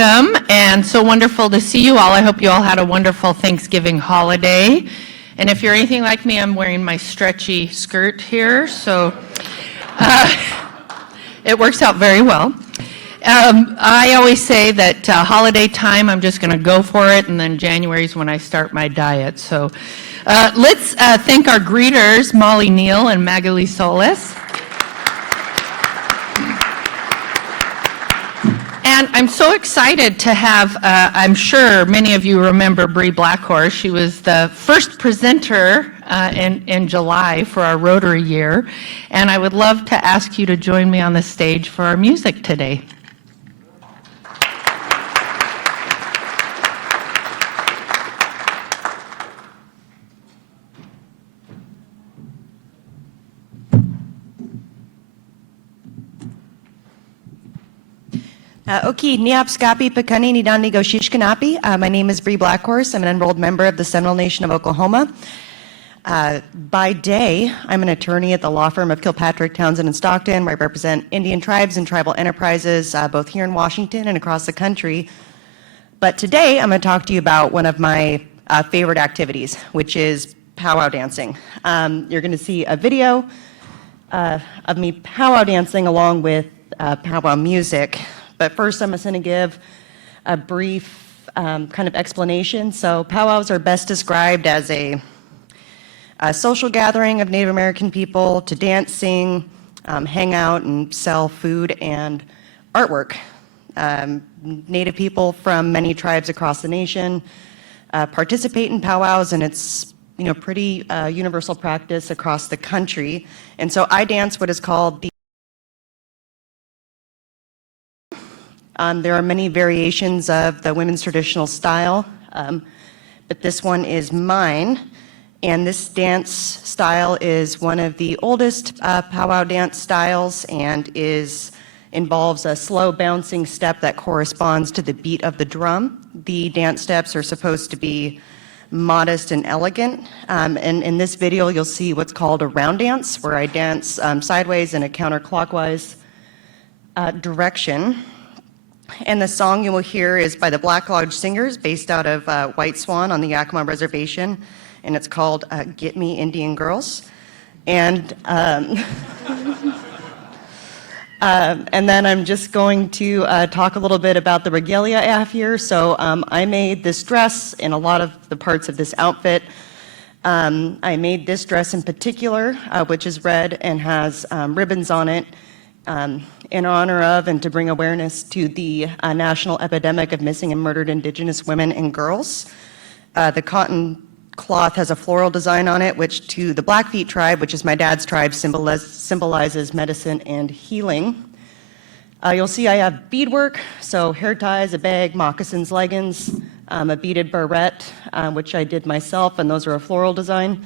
And so wonderful to see you all. I hope you all had a wonderful Thanksgiving holiday. And if you're anything like me, I'm wearing my stretchy skirt here, so it works out very well. I always say that holiday time, I'm just going to go for it, and then January is when I start my diet. So let's thank our greeters, Molly Neal and Magali Solis. And I'm so excited to have, I'm sure many of you remember Bree Blackhorse. She was the first presenter in July for our Rotary year. And I would love to ask you to join me on the stage for our music today. Oki Niapskapi Pakani Nidani Goshishkanapi. My name is Bree Blackhorse. I'm an enrolled member of the Seminole Nation of Oklahoma. By day, I'm an attorney at the law firm of Kilpatrick, Townsend, and Stockton, where I represent Indian tribes and tribal enterprises, both here in Washington and across the country. But today, I'm going to talk to you about one of my favorite activities, which is powwow dancing. You're going to see a video of me powwow dancing along with powwow music. But first, I'm just going to give a brief kind of explanation. So powwows are best described as a social gathering of Native American people to dance, sing, hang out, and sell food and artwork. Native people from many tribes across the nation participate in powwows, and it's pretty universal practice across the country. And so I dance what is called the there are many variations of the women's traditional style, but this one is mine. And this dance style is one of the oldest powwow dance styles and involves a slow bouncing step that corresponds to the beat of the drum. The dance steps are supposed to be modest and elegant. And in this video, you'll see what's called a round dance, where I dance sideways in a counterclockwise direction. And the song you will hear is by the Black Lodge Singers, based out of White Swan on the Yakima Reservation, and it's called Get Me Indian Girls. And and then I'm just going to talk a little bit about the regalia I have here. So I made this dress and a lot of the parts of this outfit. I made this dress in particular, which is red and has ribbons on it. In honor of and to bring awareness to the national epidemic of missing and murdered Indigenous women and girls. The cotton cloth has a floral design on it, which to the Blackfeet tribe, which is my dad's tribe, symbolizes medicine and healing. You'll see I have beadwork, so hair ties, a bag, moccasins, leggings, a beaded barrette, which I did myself, and those are a floral design.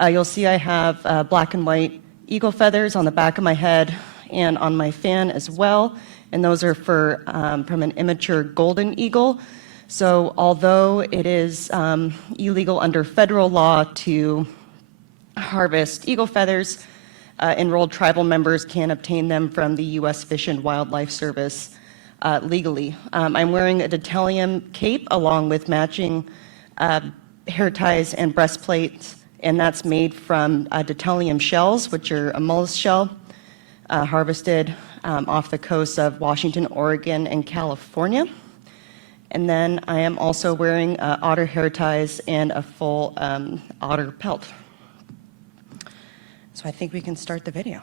You'll see I have black and white eagle feathers on the back of my head and on my fan as well, and those are from an immature golden eagle. So although it is illegal under federal law to harvest eagle feathers, enrolled tribal members can obtain them from the U.S. Fish and Wildlife Service legally. I'm wearing a Detalium cape along with matching hair ties and breastplates, and that's made from Detalium shells, which are a mollusk shell. Harvested off the coast of Washington, Oregon, and California. And then I am also wearing otter hair ties and a full otter pelt. So I think we can start the video.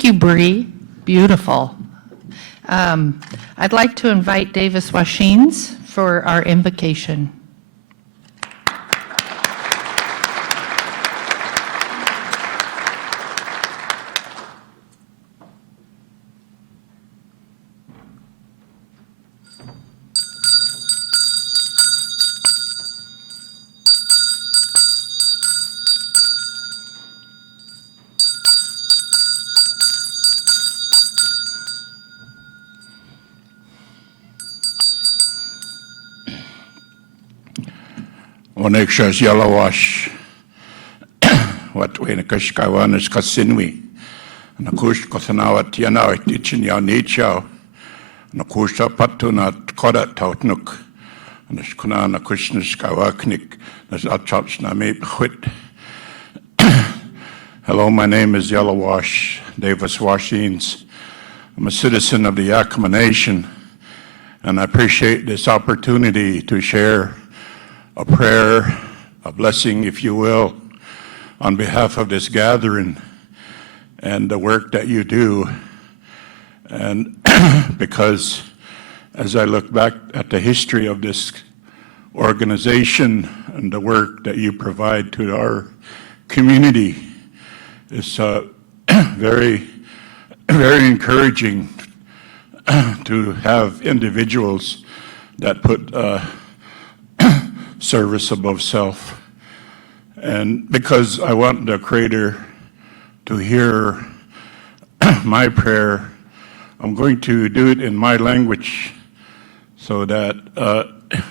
Thank you, Bree. Beautiful. I'd like to invite Davis Washines for our invocation. Onexas Yalawash, what when a Kashkawan is Kasinwi, and a Kush Kotanawa Tiana, teaching your nature, and a Kusha Patuna Koda Tautnuk, and a Shkunana Kushnish Kawaknik, as our church name Hwit. Hello, my name is Yalawash, Davis Washines. I'm a citizen of the Yakima Nation, and I appreciate this opportunity to share a prayer, a blessing, if you will, on behalf of this gathering and the work that you do. And because as I look back at the history of this organization and the work that you provide to our community, it's very, very encouraging to have individuals that put service above self. And because I want the Creator to hear my prayer, I'm going to do it in my language so that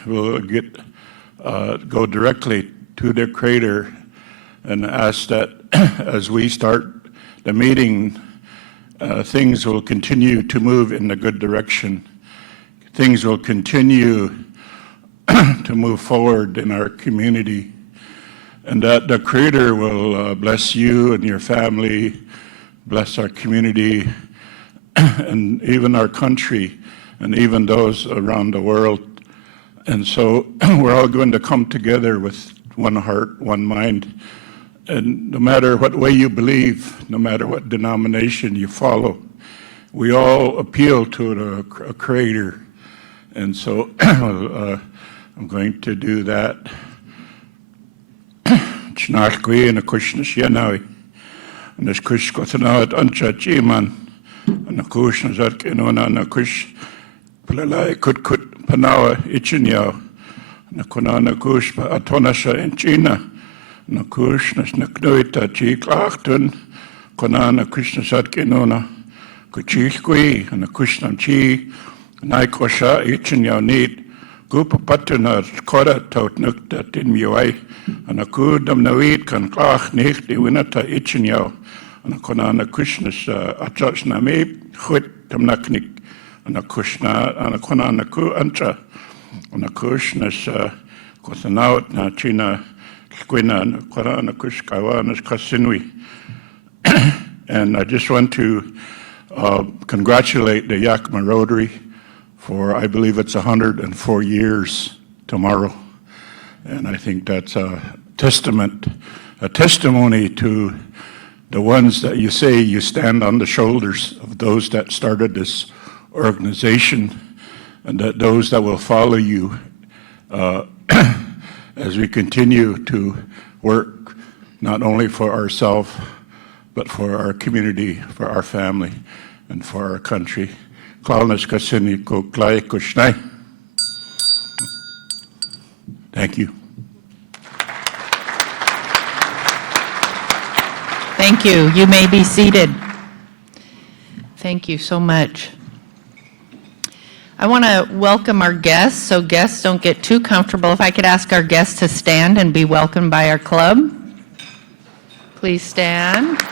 we'll go directly to the Creator and ask that as we start the meeting, things will continue to move in a good direction. Things will continue to move forward in our community, and that the Creator will bless you and your family, bless our community, and even our country, and even those around the world. And so we're all going to come together with one heart, one mind, and no matter what way you believe, no matter what denomination you follow, we all appeal to the Creator. And so I'm going to do that. Chnachkwi and a kushnish yanawi. And this kush kotanawat ancha chiman. And a kush nazark inona and a kush palalai kut panawa ichinyaw. And a kunana kush pa atonasha in China. And a kush nas naknuita chi klachtun. Kunana kush nazark inona. Kuchichkwi and a kush nam chi. Naikosha ichinyaw need. Gupa patuna kora taut nukta tin miwai, and a kudam nawid kan klach nicht die winata itchen jou, and a konana kushnas a church na me, chut tam naknik, and a kushna, and a konana ku ancha, and a kushnas kosanaut na china squina, and a korana kushkawanas kasinwi. And I just want to congratulate the Yakima Rotary for, I believe it's 104 years tomorrow. And I think that's a testimony to the ones that you say you stand on the shoulders of those that started this organization, and that those that will follow you as we continue to work not only for ourselves, but for our community, for our family, and for our country. Thank you. Thank you. You may be seated. Thank you so much. I want to welcome our guests, so guests don't get too comfortable. If I could ask our guests to stand and be welcomed by our club. Please stand.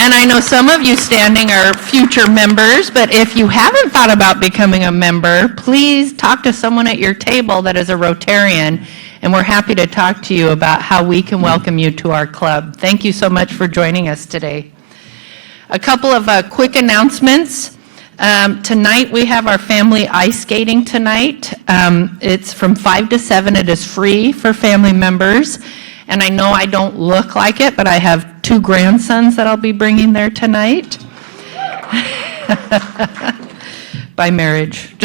And I know some of you standing are future members, but if you haven't thought about becoming a member, please talk to someone at your table that is a Rotarian, and we're happy to talk to you about how we can welcome you to our club. Thank you so much for joining us today. A couple of quick announcements. Tonight we have our family ice skating tonight. It's from 5 to 7. It is free for family members. And I know I don't look like it, but I have 2 grandsons that I'll be bringing there tonight. By marriage.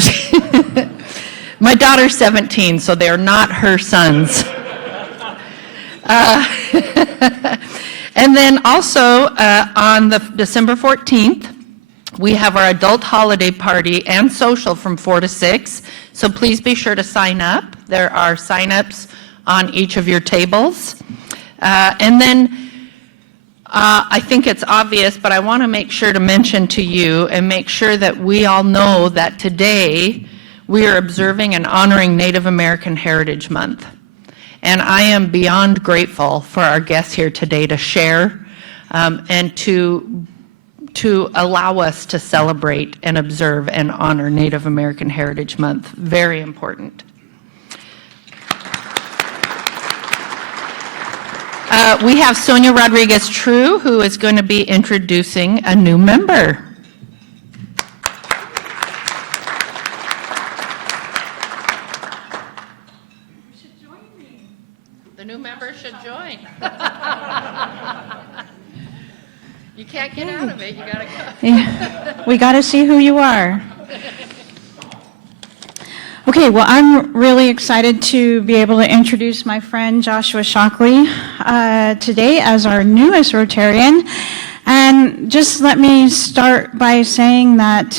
My daughter's 17, so they're not her sons. And then also on the December 14th, we have our adult holiday party and social from 4 to 6. So please be sure to sign up. There are sign-ups on each of your tables. And then I think it's obvious, but I want to make sure to mention to you and make sure that we all know that today we are observing and honoring Native American Heritage Month. And I am beyond grateful for our guests here today to share and to allow us to celebrate and observe and honor Native American Heritage Month. Very important. We have Sonia Rodriguez True, who is going to be introducing a new member. The new member should join. You can't get out of it, you gotta go. Yeah. We got to see who you are. Okay, well, I'm really excited to be able to introduce my friend Joshua Shockley today as our newest Rotarian. And just let me start by saying that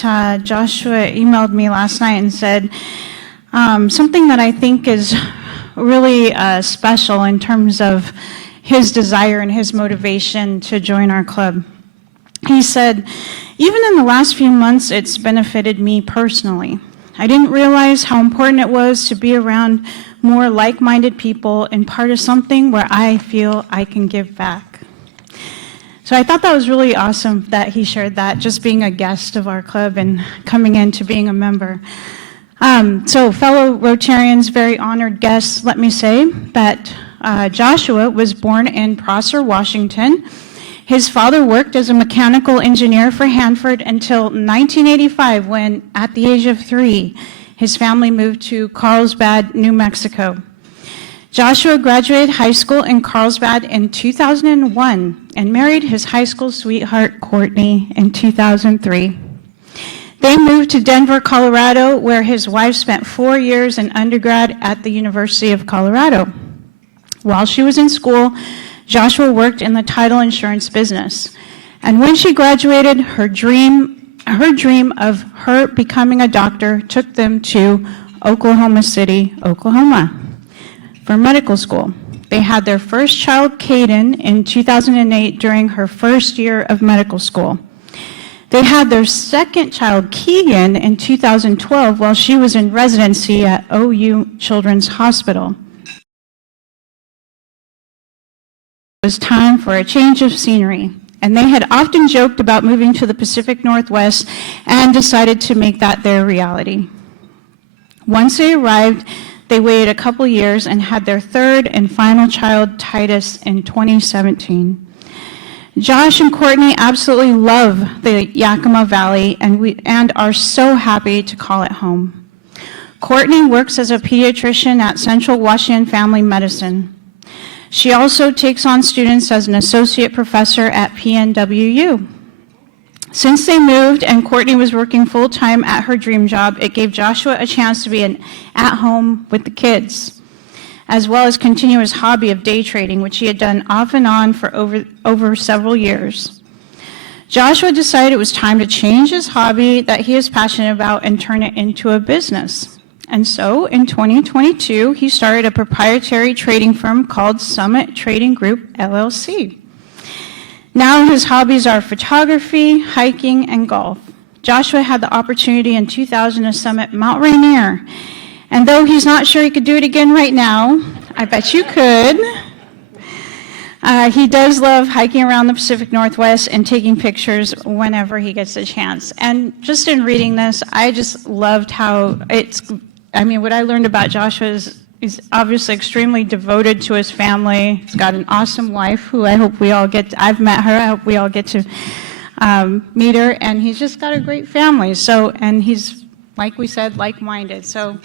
Joshua emailed me last night and said something that I think is really special in terms of his desire and his motivation to join our club. He said, even in the last few months, it's benefited me personally. I didn't realize how important it was to be around more like-minded people and part of something where I feel I can give back. So I thought that was really awesome that he shared that, just being a guest of our club and coming into being a member. So fellow Rotarians, very honored guests, let me say that Joshua was born in Prosser, Washington. His father worked as a mechanical engineer for Hanford until 1985 when, at the age of 3, his family moved to Carlsbad, New Mexico. Joshua graduated high school in Carlsbad in 2001 and married his high school sweetheart, Courtney, in 2003. They moved to Denver, Colorado, where his wife spent 4 years in undergrad at the University of Colorado. While she was in school, Joshua worked in the title insurance business. And when she graduated, her dream of her becoming a doctor took them to Oklahoma City, Oklahoma, for medical school. They had their first child, Caden, in 2008 during her first year of medical school. They had their second child, Keegan, in 2012 while she was in residency at OU Children's Hospital. It was time for a change of scenery, and they had often joked about moving to the Pacific Northwest and decided to make that their reality. Once they arrived, they waited a couple years and had their third and final child, Titus, in 2017. Josh and Courtney absolutely love the Yakima Valley and are so happy to call it home. Courtney works as a pediatrician at Central Washington Family Medicine. She also takes on students as an associate professor at PNWU. Since they moved and Courtney was working full-time at her dream job, it gave Joshua a chance to be at home with the kids, as well as continue his hobby of day trading, which he had done off and on for over several years. Joshua decided it was time to change his hobby that he is passionate about and turn it into a business. And so in 2022, he started a proprietary trading firm called Summit Trading Group, LLC. Now his hobbies are photography, hiking, and golf. Joshua had the opportunity in 2000 to summit Mount Rainier. And though he's not sure he could do it again right now, I bet you could. He does love hiking around the Pacific Northwest and taking pictures whenever he gets a chance. And just in reading this, I just loved how what I learned about Joshua is he's obviously extremely devoted to his family. He's got an awesome wife who I hope we all I've met her, I hope we all get to meet her, and he's just got a great family. So, and he's, like we said, like-minded. So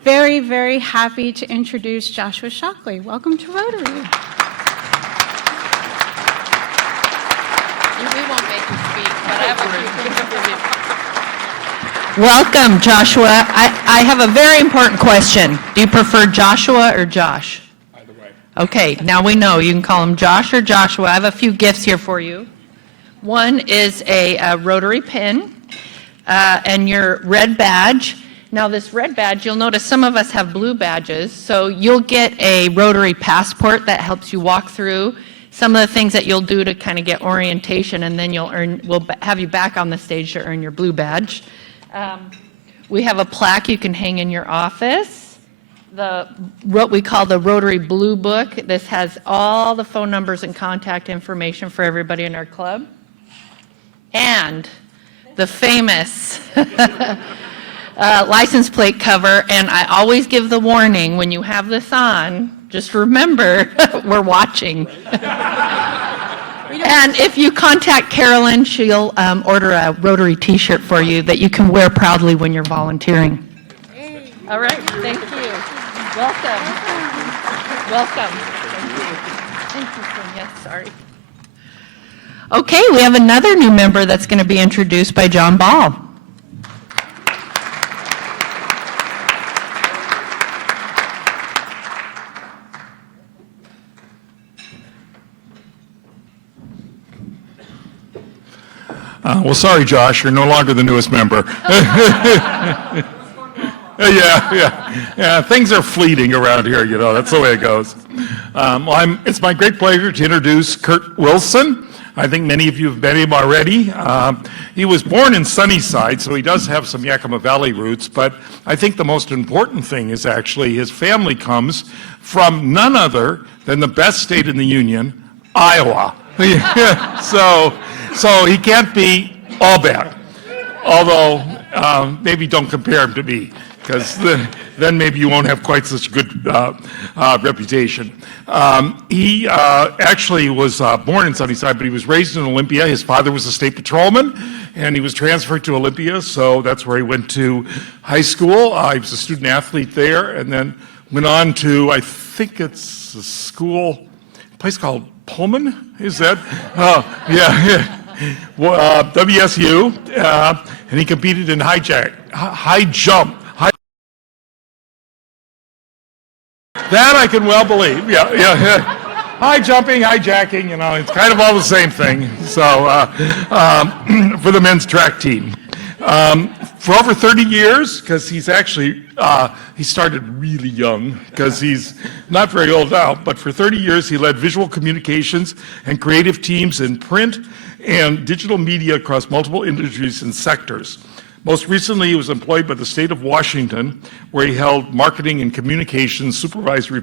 very, very happy to introduce Joshua Shockley. Welcome to Rotary. Welcome, Joshua. I have a very important question. Do you prefer Joshua or Josh? Either way. Okay, now we know. You can call him Josh or Joshua. I have a few gifts here for you. One is a Rotary pin and your red badge. Now, this red badge, you'll notice some of us have blue badges, so you'll get a Rotary passport that helps you walk through some of the things that you'll do to kind of get orientation, and then we'll have you back on the stage to earn your blue badge. We have a plaque you can hang in your office. What we call the Rotary Blue Book. This has all the phone numbers and contact information for everybody in our club. And the famous license plate cover, and I always give the warning, when you have this on, just remember, we're watching. And if you contact Carolyn, she'll order a Rotary t-shirt for you that you can wear proudly when you're volunteering. All right, thank you. Welcome. Welcome. Thank you, Sonia, sorry. Okay, we have another new member that's going to be introduced by John Ball. Well, sorry, Josh, you're no longer the newest member. Yeah. Things are fleeting around here, you know, that's the way it goes. It's my great pleasure to introduce Kurt Wilson. I think many of you have met him already. He was born in Sunnyside, so he does have some Yakima Valley roots, but I think the most important thing is actually his family comes from none other than the best state in the union, Iowa. So he can't be all bad, although maybe don't compare him to me, because then maybe you won't have quite such a good reputation. He actually was born in Sunnyside, but he was raised in Olympia. His father was a state patrolman, and he was transferred to Olympia, so that's where he went to high school. He was a student athlete there, and then went on to, I think it's a place called Pullman, is that? Yeah. Well, WSU, and he competed in high jump. That I can well believe, yeah. High jumping, hijacking, you know, it's kind of all the same thing. So, for the men's track team. For over 30 years, because he's actually, he started really young, because he's not very old now, but for 30 years he led visual communications and creative teams in print and digital media across multiple industries and sectors. Most recently, he was employed by the state of Washington, where he held marketing and communications supervisory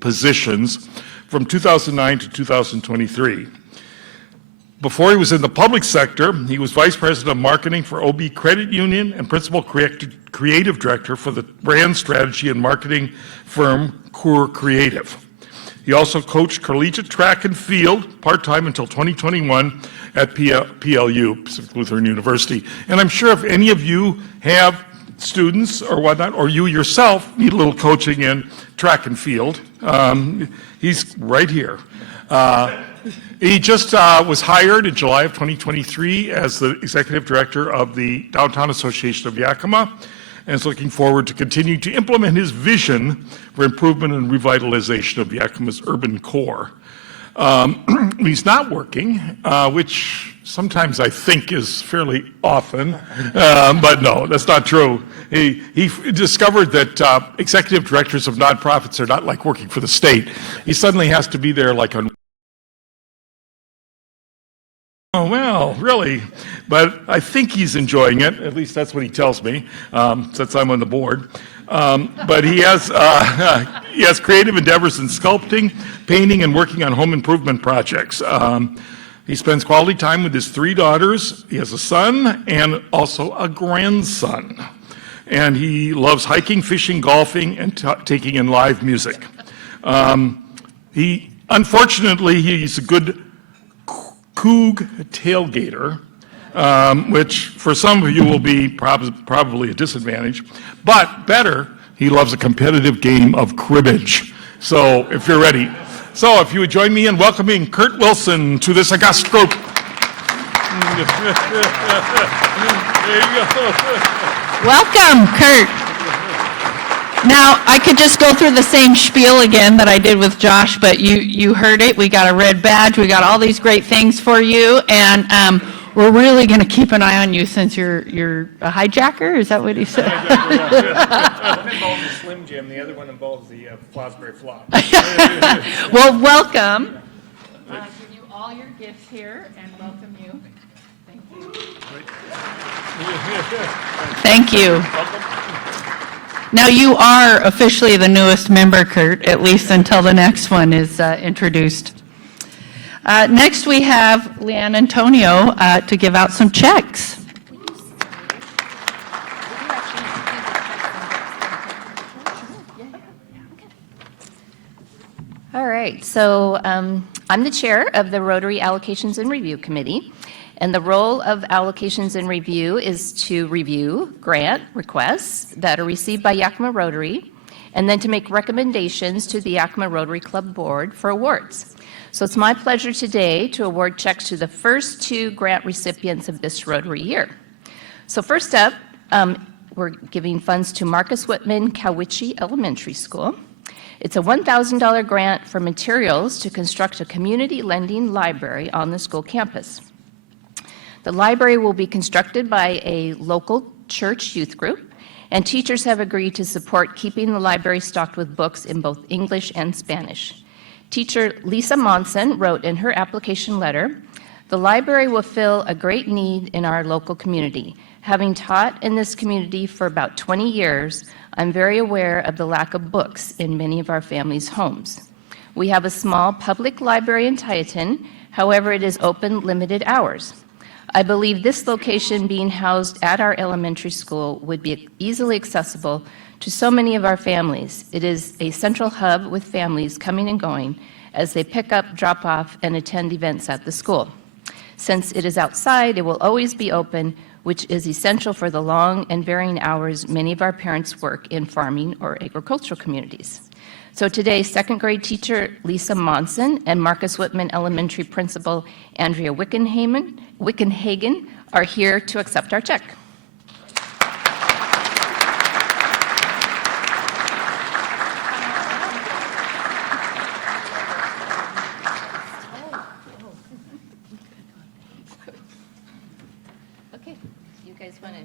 positions from 2009 to 2023. Before he was in the public sector, he was vice president of marketing for OB Credit Union and principal creative director for the brand strategy and marketing firm Core Creative. He also coached collegiate track and field part-time until 2021 at PLU, Pacific Lutheran University. And I'm sure if any of you have students or whatnot, or you yourself need a little coaching in track and field, he's right here. He just was hired in July of 2023 as the executive director of the Downtown Association of Yakima, and is looking forward to continue to implement his vision for improvement and revitalization of Yakima's urban core. He's not working, which sometimes I think is fairly often, but no, that's not true. He discovered that executive directors of nonprofits are not like working for the state. He suddenly has to be there like on. Oh, well, really? But I think he's enjoying it. At least that's what he tells me, since I'm on the board. But he has creative endeavors in sculpting, painting, and working on home improvement projects. He spends quality time with his 3 daughters. He has a son and also a grandson. And he loves hiking, fishing, golfing, and taking in live music. Unfortunately, he's a good Coug tailgater, which for some of you will be probably a disadvantage, but better, he loves a competitive game of cribbage. So if you're ready. So if you would join me in welcoming Kurt Wilson to this august group. There you go. Welcome, Kurt. Now, I could just go through the same spiel again that I did with Josh, but you heard it. We got a red badge. We got all these great things for you, and we're really going to keep an eye on you since you're a hijacker. Is that what he said? One involves the Slim Jim, the other one involves the Fosbury Flop. Well, welcome. Give you all your gifts here and welcome you. Thank you. Now, you are officially the newest member, Kurt, at least until the next one is introduced. Next, we have Leanne Antonio to give out some checks. All right, so I'm the chair of the Rotary Allocations and Review Committee, and the role of Allocations and Review is to review grant requests that are received by Yakima Rotary, and then to make recommendations to the Yakima Rotary Club Board for awards. So it's my pleasure today to award checks to the first 2 grant recipients of this Rotary year. So first up, we're giving funds to Marcus Whitman Cowiche Elementary School. It's a $1,000 grant for materials to construct a community lending library on the school campus. The library will be constructed by a local church youth group, and teachers have agreed to support keeping the library stocked with books in both English and Spanish. Teacher Lisa Monson wrote in her application letter, "The library will fill a great need in our local community. Having taught in this community for about 20 years, I'm very aware of the lack of books in many of our families' homes. We have a small public library in Tieton, however, it is open limited hours. I believe this location being housed at our elementary school would be easily accessible to so many of our families. It is a central hub with families coming and going as they pick up, drop off, and attend events at the school. Since it is outside, it will always be open, which is essential for the long and varying hours many of our parents work in farming or agricultural communities." So today, 2nd grade teacher Lisa Monson and Marcus Whitman Elementary Principal Andrea Wickenhagen are here to accept our check. Okay, you guys want to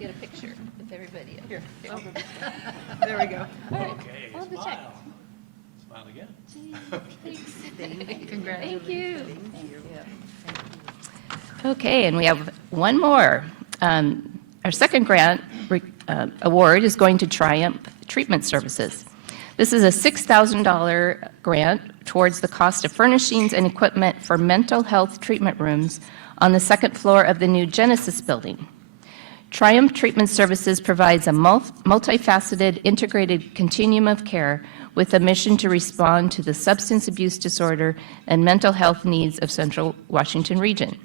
get a picture with everybody up here? There we go. Okay, Hold the check. Smile again. Thank you. Okay, and we have one more. Our second grant award is going to Triumph Treatment Services. This is a $6,000 grant towards the cost of furnishings and equipment for mental health treatment rooms on the 2nd floor of the new Genesis building. Triumph Treatment Services provides a multifaceted, integrated continuum of care with a mission to respond to the substance abuse disorder and mental health needs of Central Washington region.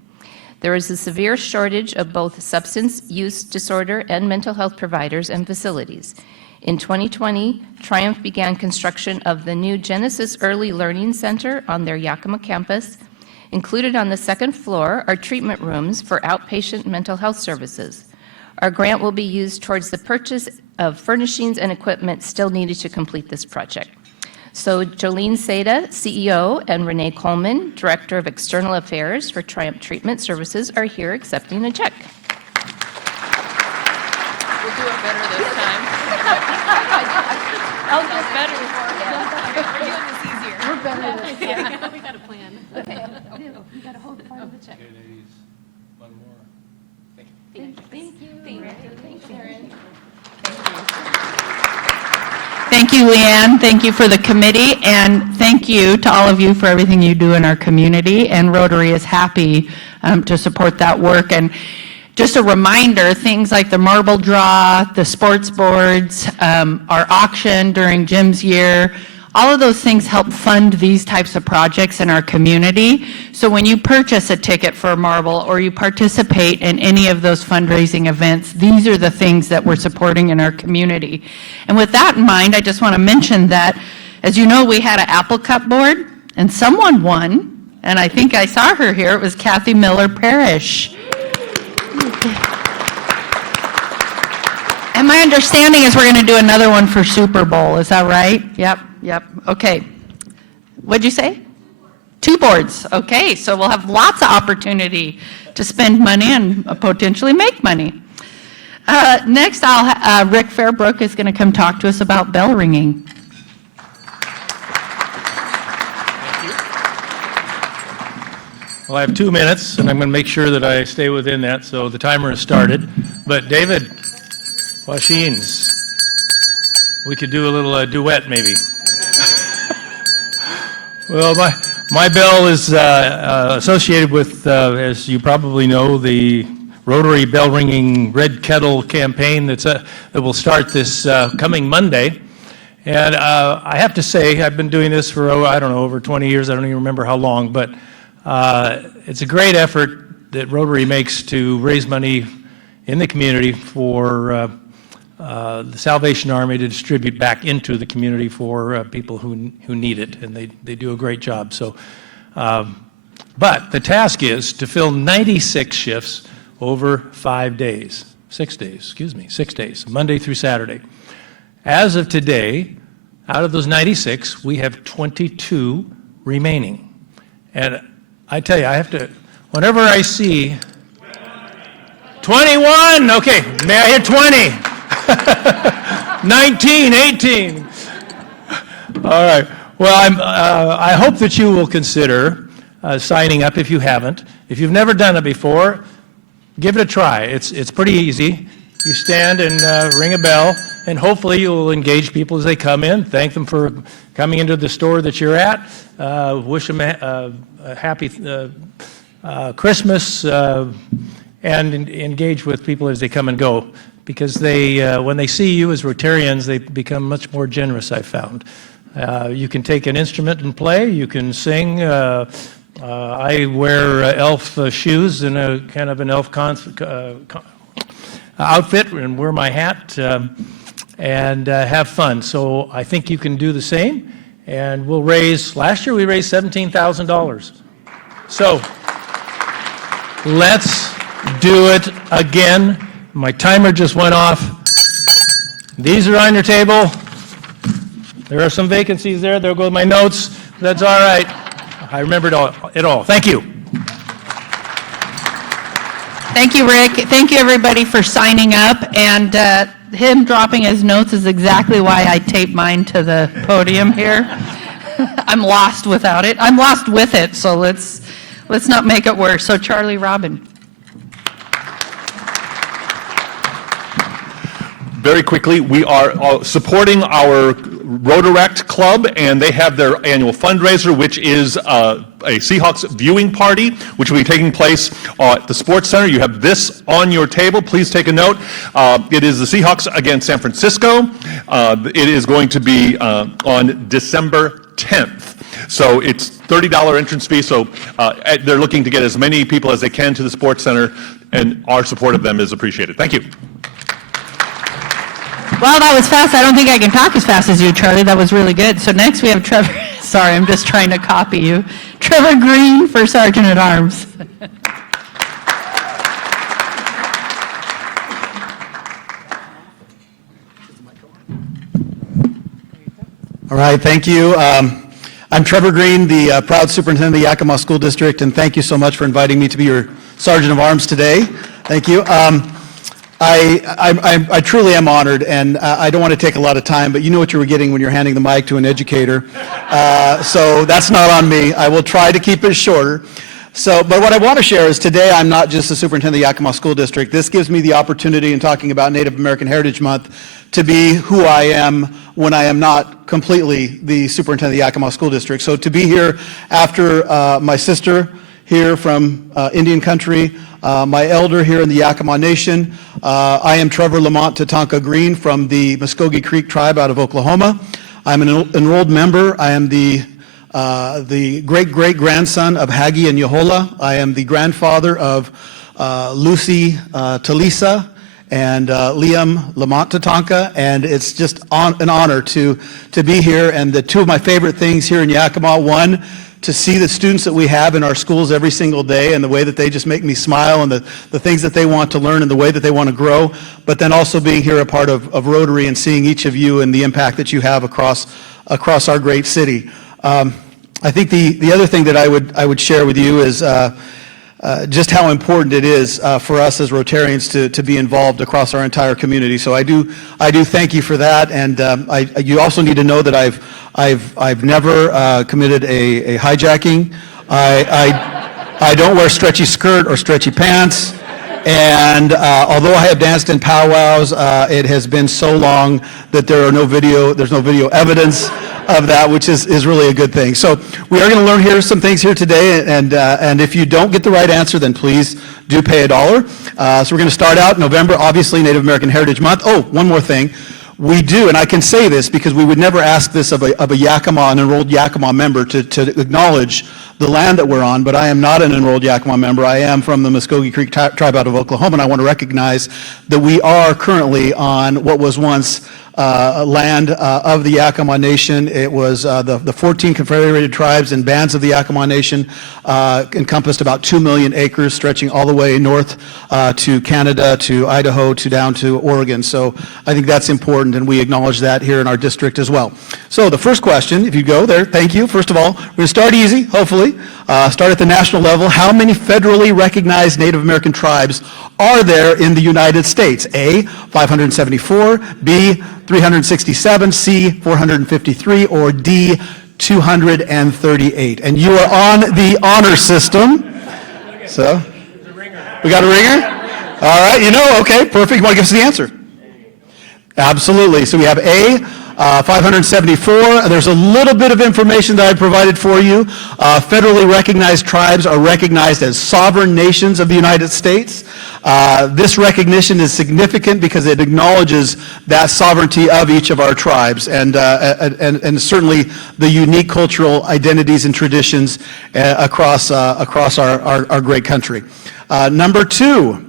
There is a severe shortage of both substance use disorder and mental health providers and facilities. In 2020, Triumph began construction of the new Genesis Early Learning Center on their Yakima campus. Included on the 2nd floor are treatment rooms for outpatient mental health services. Our grant will be used towards the purchase of furnishings and equipment still needed to complete this project. So Jolene Seda, CEO, and Renee Coleman, Director of External Affairs for Triumph Treatment Services, are here accepting a check. We'll do it better this time. I'll do better. We're doing this easier. We're better this time. We got a plan. Okay. You got to hold part of the check. Okay, ladies, one more. Thank you. Thank you. Thanks, Sharon. Thank you, Leanne. Thank you for the committee, and thank you to all of you for everything you do in our community. And Rotary is happy to support that work. And just a reminder, things like the marble draw, the sports boards, our auction during Jim's year, all of those things help fund these types of projects in our community. So when you purchase a ticket for a marble or you participate in any of those fundraising events, these are the things that we're supporting in our community. And with that in mind, I just want to mention that, as you know, we had an Apple Cup board, and someone won And I think I saw her here. It was Kathy Miller Parrish. And my understanding is we're going to do another one for Super Bowl. Is that right? Yep. Okay. What'd you say? 2 boards. Okay, so we'll have lots of opportunity to spend money and potentially make money. Next, Rick Fairbrook is going to come talk to us about bell ringing. Well, I have 2 minutes, and I'm going to make sure that I stay within that, so the timer has started. But David, Washines, we could do a little duet, maybe. Well, my bell is associated with, as you probably know, the Rotary Bell Ringing Red Kettle campaign that will start this coming Monday. And I have to say, I've been doing this for, I don't know, over 20 years. I don't even remember how long, but it's a great effort that Rotary makes to raise money in the community for the Salvation Army to distribute back into the community for people who need it, and they do a great job. So, but the task is to fill 96 shifts over 6 days, Monday through Saturday. As of today, out of those 96, we have 22 remaining. And I tell you, I have to, whenever I see 21, okay, may I hear 20? 19, 18. All right. Well, I hope that you will consider signing up if you haven't. If you've never done it before, give it a try. It's pretty easy. You stand and ring a bell, and hopefully you'll engage people as they come in, thank them for coming into the store that you're at, wish them a happy Christmas, and engage with people as they come and go. Because when they see you as Rotarians, they become much more generous, I've found. You can take an instrument and play, you can sing. I wear elf shoes and a kind of an elf outfit and wear my hat and have fun. So I think you can do the same. And last year we raised $17,000. So let's do it again. My timer just went off. These are on your table. There are some vacancies there. There go my notes. That's all right. I remembered it all. Thank you. Thank you, Rick. Thank you, everybody, for signing up. And him dropping his notes is exactly why I taped mine to the podium here. I'm lost without it. I'm lost with it, so let's not make it worse. So, Charlie Robin. Very quickly, we are supporting our Rotarect Club, and they have their annual fundraiser, which is a Seahawks viewing party, which will be taking place at the Sports Center. You have this on your table. Please take a note. It is the Seahawks against San Francisco. It is going to be on December 10th. So it's $30 entrance fee, so they're looking to get as many people as they can to the Sports Center, and our support of them is appreciated. Thank you. Well, that was fast. I don't think I can talk as fast as you, Charlie. That was really good. So next we have Trevor. Sorry, I'm just trying to copy you. Trevor Green for Sergeant at Arms. All right, thank you. I'm Trevor Green, the proud superintendent of the Yakima School District, and thank you so much for inviting me to be your Sergeant of Arms today. Thank you. I truly am honored, and I don't want to take a lot of time, but you know what you were getting when you're handing the mic to an educator. So that's not on me. I will try to keep it shorter. But what I want to share is today I'm not just the superintendent of the Yakima School District. This gives me the opportunity in talking about Native American Heritage Month to be who I am when I am not completely the superintendent of the Yakima School District. So to be here after my sister here from Indian country, my elder here in the Yakima Nation. I am Trevor Lamont Tatanka Green from the Muskogee Creek tribe out of Oklahoma. I'm an enrolled member. I am the great-great-grandson of Haggai and Yehola. I am the grandfather of Lucy Talisa and Liam Lamont Tatanka, and it's just an honor to be here. And the two of my favorite things here in Yakima, one, to see the students that we have in our schools every single day and the way that they just make me smile and the things that they want to learn and the way that they want to grow, but then also being here a part of Rotary and seeing each of you and the impact that you have across our great city. I think the other thing that I would share with you is just how important it is for us as Rotarians to be involved across our entire community. So I do thank you for that, and you also need to know that I've never committed a hijacking. I don't wear stretchy skirt or stretchy pants, and although I have danced in powwows, it has been so long that there's no video evidence of that, which is really a good thing. So we are going to learn some things here today, and if you don't get the right answer, then please do pay $1. So we're going to start out November, obviously Native American Heritage Month. Oh, one more thing. We do, and I can say this because we would never ask this of a Yakima, an enrolled Yakima member, to acknowledge the land that we're on, but I am not an enrolled Yakima member. I am from the Muskogee Creek tribe out of Oklahoma, and I want to recognize that we are currently on what was once land of the Yakima Nation. It was the 14 confederated tribes and bands of the Yakima Nation encompassed about 2 million acres, stretching all the way north to Canada, to Idaho, to down to Oregon. So I think that's important, and we acknowledge that here in our district as well. So the first question, if you go there, thank you. First of all, we're going to start easy, hopefully. Start at the national level. How many federally recognized Native American tribes are there in the United States? A, 574, B, 367, C, 453, or D, 238. And you are on the honor system. So, we got a ringer? All right, okay, perfect. You want to give us the answer? Absolutely. So we have A, 574. There's a little bit of information that I provided for you. Federally recognized tribes are recognized as sovereign nations of the United States. This recognition is significant because it acknowledges that sovereignty of each of our tribes and certainly the unique cultural identities and traditions across our great country. Number two.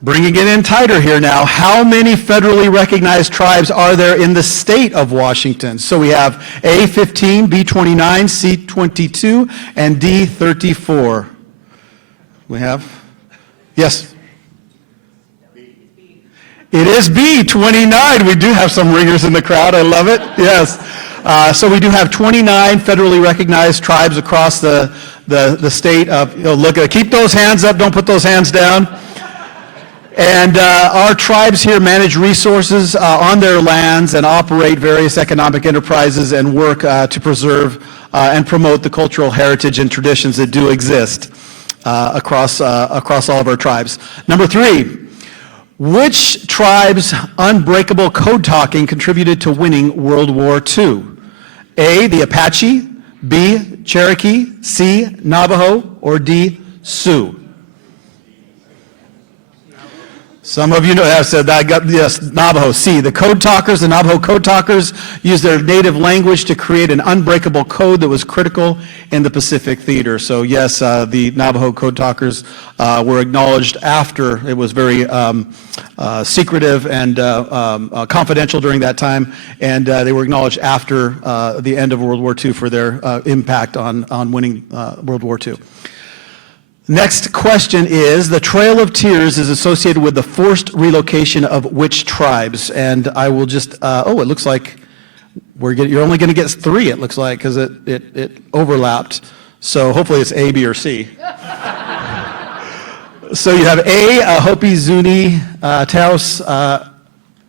Bringing it in tighter here now, how many federally recognized tribes are there in the state of Washington? So we have A, 15, B, 29, C, 22, and D, 34. We have? Yes? It is B, 29. We do have some ringers in the crowd. I love it. Yes. So we do have 29 federally recognized tribes across the state of, keep those hands up, don't put those hands down. And our tribes here manage resources on their lands and operate various economic enterprises and work to preserve and promote the cultural heritage and traditions that do exist across all of our tribes. Number three, which tribe's unbreakable code talking contributed to winning World War II? A, the Apache, B, Cherokee, C, Navajo, or D, Sioux? Some of you have said that. Yes, Navajo. C, the code talkers, the Navajo code talkers used their native language to create an unbreakable code that was critical in the Pacific theater. So yes, the Navajo code talkers were acknowledged after. It was very secretive and confidential during that time, and they were acknowledged after the end of World War II for their impact on winning World War II. Next question is, the Trail of Tears is associated with the forced relocation of which tribes? And I will just, it looks like you're only going to get three, it looks like, because it overlapped. So hopefully it's A, B, or C. So you have A, Hopi, Zuni, Taos,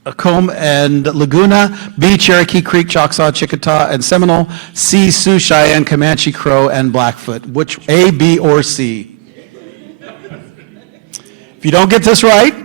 Acome, and Laguna. B, Cherokee, Creek, Choctaw, Chickasaw, and Seminole. C, Sioux, Cheyenne, Comanche, Crow, and Blackfoot. Which, A, B, or C? If you don't get this right,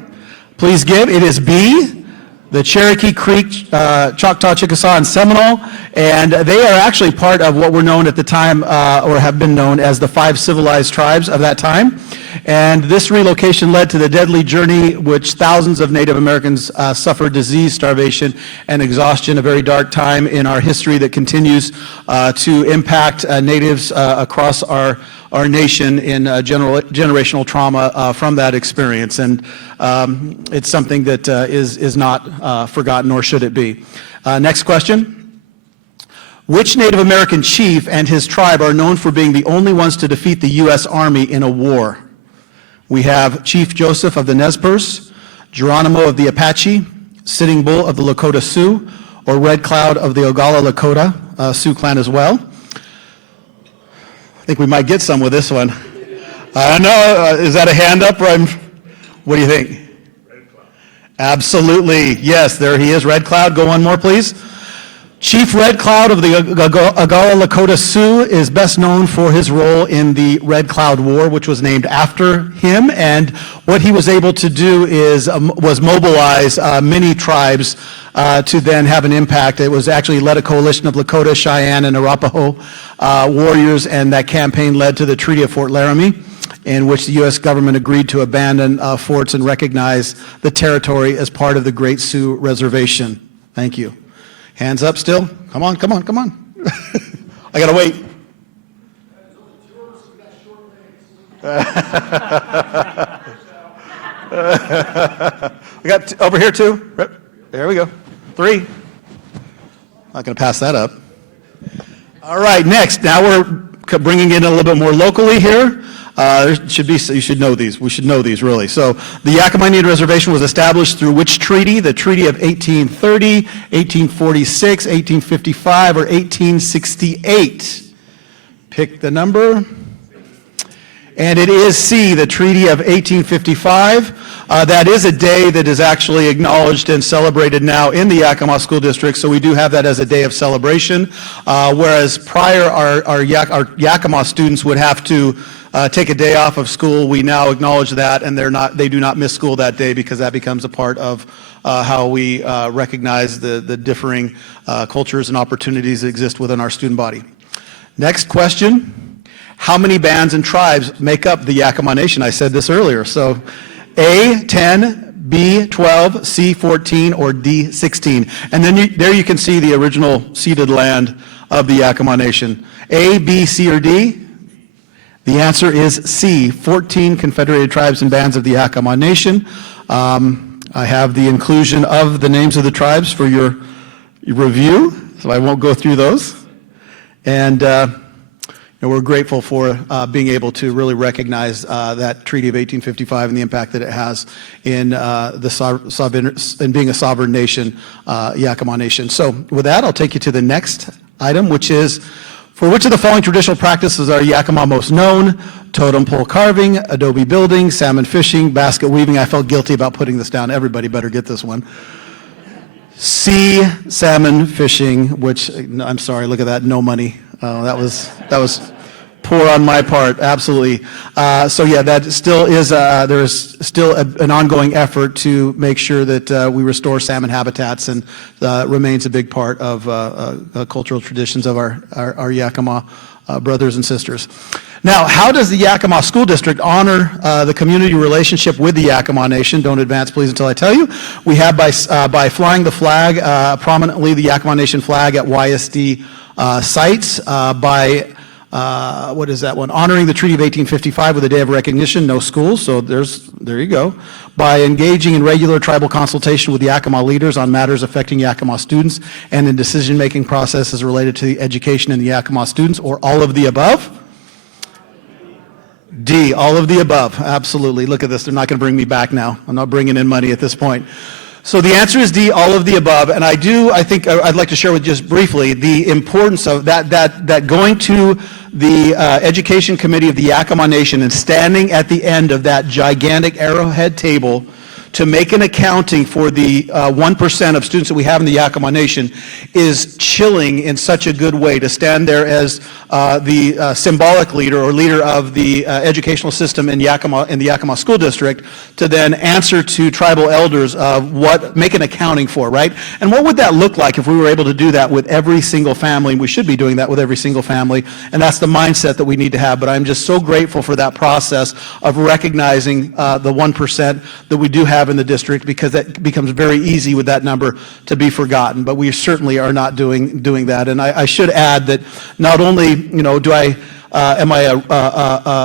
please give. It is B, the Cherokee, Creek, Choctaw, Chickasaw, and Seminole, and they are actually part of what were known at the time, or have been known as the 5 civilized tribes of that time. And this relocation led to the deadly journey, which thousands of Native Americans suffered disease, starvation, and exhaustion, a very dark time in our history that continues to impact natives across our nation in generational trauma from that experience. And it's something that is not forgotten, nor should it be. Next question. Which Native American chief and his tribe are known for being the only ones to defeat the U.S. Army in a war? We have Chief Joseph of the Nez Perce, Geronimo of the Apache, Sitting Bull of the Lakota Sioux, or Red Cloud of the Oglala Lakota Sioux clan as well. I think we might get some with this one. I know, is that a hand up? Or what do you think? Red Cloud. Absolutely, yes, there he is, Red Cloud. Go one more, please. Chief Red Cloud of the Oglala Lakota Sioux is best known for his role in the Red Cloud War, which was named after him. And what he was able to do was mobilize many tribes to then have an impact. It was actually led a coalition of Lakota, Cheyenne, and Arapaho warriors, and that campaign led to the Treaty of Fort Laramie, in which the U.S. government agreed to abandon forts and recognize the territory as part of the Great Sioux Reservation. Thank you. Hands up still? Come on, come on, come on. I gotta wait. We got over here two. There we go. 3. Not gonna pass that up. All right, next. Now we're bringing in a little bit more locally here. There should be, you should know these. We should know these, really. So the Yakima Indian Reservation was established through which treaty? The Treaty of 1830, 1846, 1855, or 1868? Pick the number. And it is C, the Treaty of 1855. That is a day that is actually acknowledged and celebrated now in the Yakima School District, so we do have that as a day of celebration. Whereas prior, our Yakima students would have to take a day off of school. We now acknowledge that, and they do not miss school that day because that becomes a part of how we recognize the differing cultures and opportunities that exist within our student body. Next question. How many bands and tribes make up the Yakima Nation? I said this earlier. So A, 10, B, 12, C, 14, or D, 16. And then there you can see the original ceded land of the Yakima Nation. A, B, C, or D? The answer is C, 14 confederated tribes and bands of the Yakima Nation. I have the inclusion of the names of the tribes for your review, so I won't go through those. And we're grateful for being able to really recognize that Treaty of 1855 and the impact that it has in in being a sovereign nation, Yakima Nation. So with that, I'll take you to the next item, which is, for which of the following traditional practices are Yakima most known? Totem pole carving, adobe building, salmon fishing, basket weaving. I felt guilty about putting this down. Everybody better get this one. C, salmon fishing, which, I'm sorry, look at that, no money. That was poor on my part, absolutely. So yeah, that still is, there is still an ongoing effort to make sure that we restore salmon habitats, and remains a big part of cultural traditions of our Yakima brothers and sisters. Now, how does the Yakima School District honor the community relationship with the Yakima Nation? Don't advance, please, until I tell you. We have by flying the flag, prominently the Yakima Nation flag at YSD sites, by what is that one? Honoring the Treaty of 1855 with a day of recognition, no schools, so there you go. By engaging in regular tribal consultation with Yakima leaders on matters affecting Yakima students and in decision-making processes related to the education in the Yakima students, or all of the above? D, all of the above, absolutely. Look at this, they're not going to bring me back now. I'm not bringing in money at this point. So the answer is D, all of the above, and I think I'd like to share with you just briefly the importance of that going to the Education Committee of the Yakima Nation and standing at the end of that gigantic arrowhead table to make an accounting for the 1% of students that we have in the Yakima Nation is chilling in such a good way. To stand there as the symbolic leader or leader of the educational system in the Yakima School District, to then answer to tribal elders of make an accounting for, right? And what would that look like if we were able to do that with every single family? And we should be doing that with every single family, and that's the mindset that we need to have. But I'm just so grateful for that process of recognizing the 1% that we do have in the district, because that becomes very easy with that number to be forgotten. But we certainly are not doing that. And I should add that not only do I am I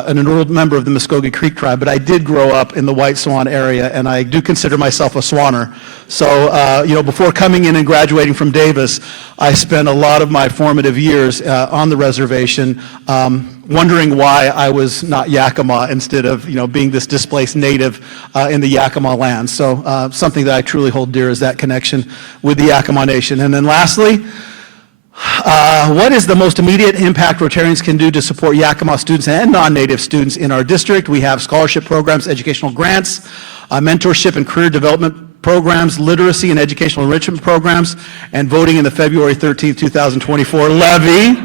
an enrolled member of the Muskogee Creek tribe, but I did grow up in the White Swan area, and I do consider myself a Swanner. So, before coming in and graduating from Davis, I spent a lot of my formative years on the reservation, wondering why I was not Yakima instead of, being this displaced native in the Yakima land. So, something that I truly hold dear is that connection with the Yakima Nation. And then lastly, what is the most immediate impact Rotarians can do to support Yakima students and non-native students in our district? We have scholarship programs, educational grants, mentorship and career development programs, literacy and educational enrichment programs, and voting in the February 13th, 2024 levy.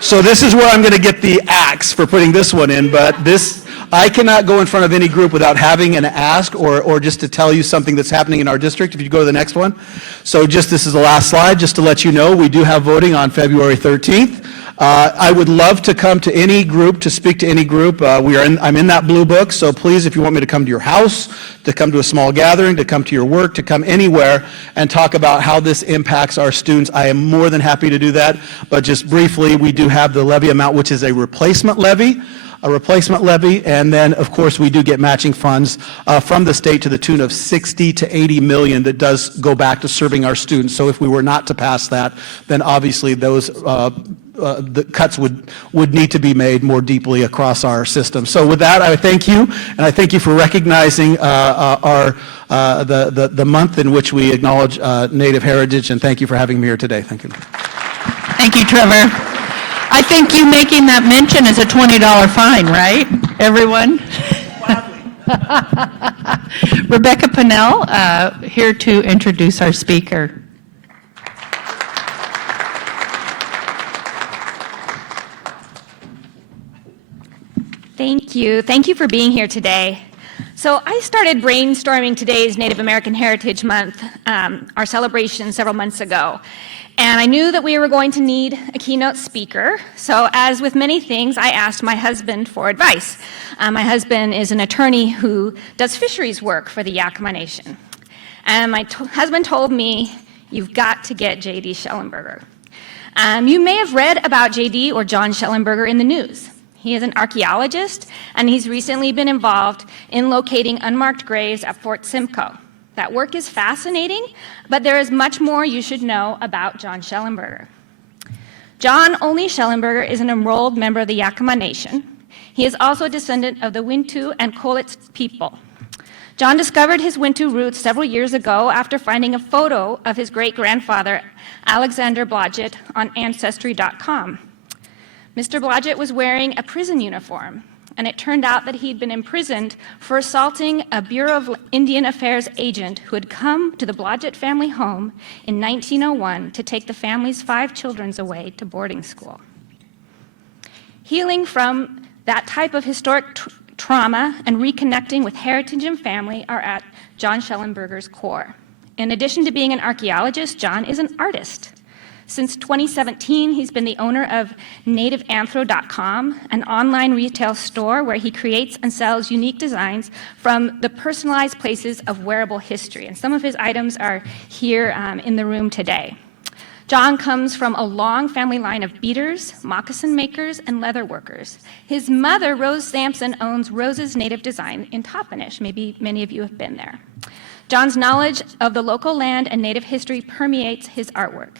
So this is where I'm going to get the axe for putting this one in, but I cannot go in front of any group without having an ask or just to tell you something that's happening in our district. If you go to the next one. So this is the last slide, just to let you know, we do have voting on February 13th. I would love to come to any group, to speak to any group. I'm in that blue book, so please, if you want me to come to your house, to come to a small gathering, to come to your work, to come anywhere and talk about how this impacts our students, I am more than happy to do that. But just briefly, we do have the levy amount, which is a replacement levy, and then, of course, we do get matching funds from the state to the tune of 60 to 80 million that does go back to serving our students. So if we were not to pass that, then obviously those the cuts would need to be made more deeply across our system. So with that, I thank you, and I thank you for recognizing the month in which we acknowledge Native heritage, and thank you for having me here today. Thank you. Thank you, Trevor. I think you making that mention is a $20 fine, right, everyone? Rebecca Pinnell, here to introduce our speaker. Thank you. Thank you for being here today. So I started brainstorming today's Native American Heritage Month, our celebration, several months ago. And I knew that we were going to need a keynote speaker. So as with many things, I asked my husband for advice. My husband is an attorney who does fisheries work for the Yakima Nation. And my husband told me, you've got to get J.D. Schellenberger. You may have read about J.D. or John Schellenberger in the news. He is an archaeologist, and he's recently been involved in locating unmarked graves at Fort Simcoe. That work is fascinating, but there is much more you should know about John Schellenberger. John Only Schellenberger is an enrolled member of the Yakima Nation. He is also a descendant of the Wintu and Kolitz people. John discovered his Wintu roots several years ago after finding a photo of his great-grandfather, Alexander Blodgett, on Ancestry.com. Mr. Blodgett was wearing a prison uniform, and it turned out that he'd been imprisoned for assaulting a Bureau of Indian Affairs agent who had come to the Blodgett family home in 1901 to take the family's 5 children away to boarding school. Healing from that type of historic trauma and reconnecting with heritage and family are at John Schellenberger's core. In addition to being an archaeologist, John is an artist. Since 2017, he's been the owner of NativeAnthro.com, an online retail store where he creates and sells unique designs from the personalized places of wearable history. And some of his items are here in the room today. John comes from a long family line of beaters, moccasin makers, and leather workers. His mother, Rose Sampson, owns Rose's Native Design in Toppenish. Maybe many of you have been there. John's knowledge of the local land and Native history permeates his artwork.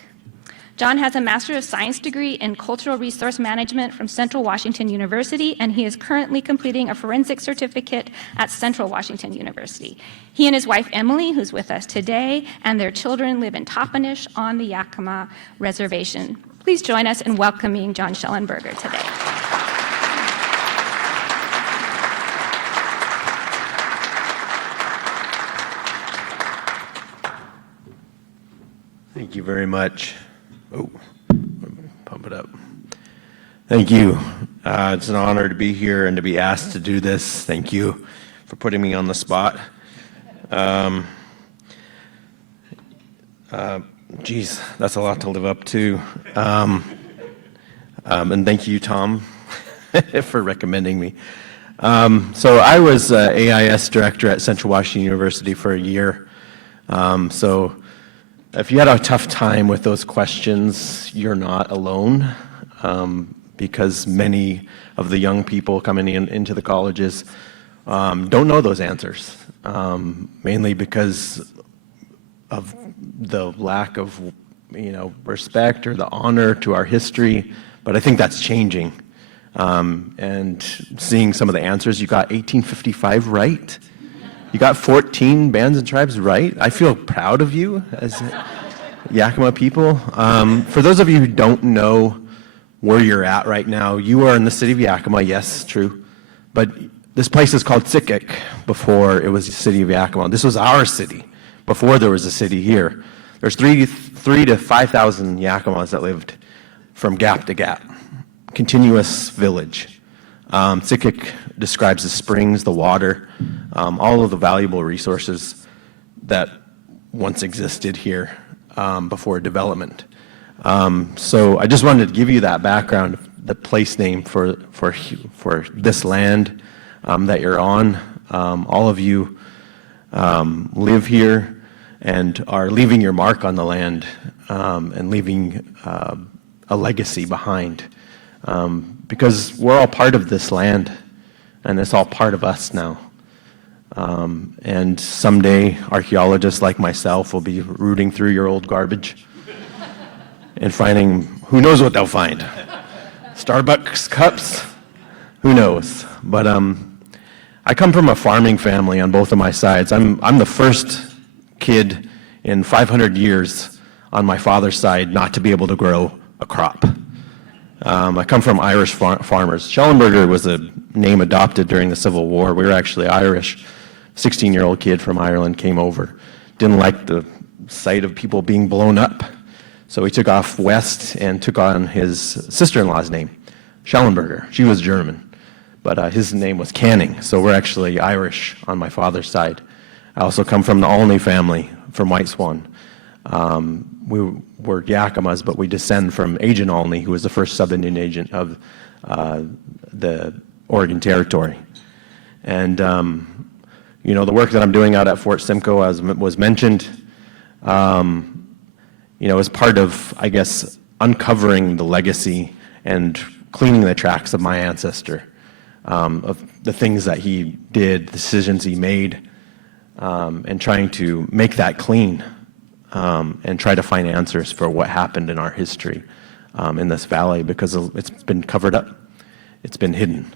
John has a Master of Science degree in Cultural Resource Management from Central Washington University, and he is currently completing a forensic certificate at Central Washington University. He and his wife, Emily, who's with us today, and their children live in Toppenish on the Yakima Reservation. Please join us in welcoming John Schellenberger today. Thank you very much. Oh, pump it up. Thank you. It's an honor to be here and to be asked to do this. Thank you for putting me on the spot. Geez, that's a lot to live up to. And thank you, Tom, for recommending me. So I was AIS director at Central Washington University for a year. So if you had a tough time with those questions, you're not alone. because many of the young people coming into the colleges don't know those answers, mainly because of the lack of respect or the honor to our history. But I think that's changing. And seeing some of the answers, you got 1855 right. You got 14 bands and tribes right. I feel proud of you as Yakima people. For those of you who don't know where you're at right now, you are in the city of Yakima, yes, true. But this place is called Sikik before it was the city of Yakima. This was our city before there was a city here. There's 3,000 to 5,000 Yakimas that lived from gap to gap. Continuous village. Sikik describes the springs, the water, all of the valuable resources that once existed here before development. So I just wanted to give you that background, the place name for this land that you're on. All of you live here and are leaving your mark on the land and leaving a legacy behind. Because we're all part of this land, and it's all part of us now. And someday, archaeologists like myself will be rooting through your old garbage and finding, who knows what they'll find? Starbucks cups? Who knows? But I come from a farming family on both of my sides. I'm the first kid in 500 years on my father's side not to be able to grow a crop. I come from Irish farmers. Schellenberger was a name adopted during the Civil War. We were actually Irish. 16-year-old kid from Ireland came over. Didn't like the sight of people being blown up. So he took off west and took on his sister-in-law's name, Schellenberger. She was German, but his name was Canning. So we're actually Irish on my father's side. I also come from the Olney family from White Swan. We were Yakimas, but we descend from Agent Olney, who was the first sub-Indian agent of the Oregon Territory. And, the work that I'm doing out at Fort Simcoe, as was mentioned, is part of, I guess, uncovering the legacy and cleaning the tracks of my ancestor, of the things that he did, the decisions he made, and trying to make that clean. And try to find answers for what happened in our history in this valley, because it's been covered up, it's been hidden,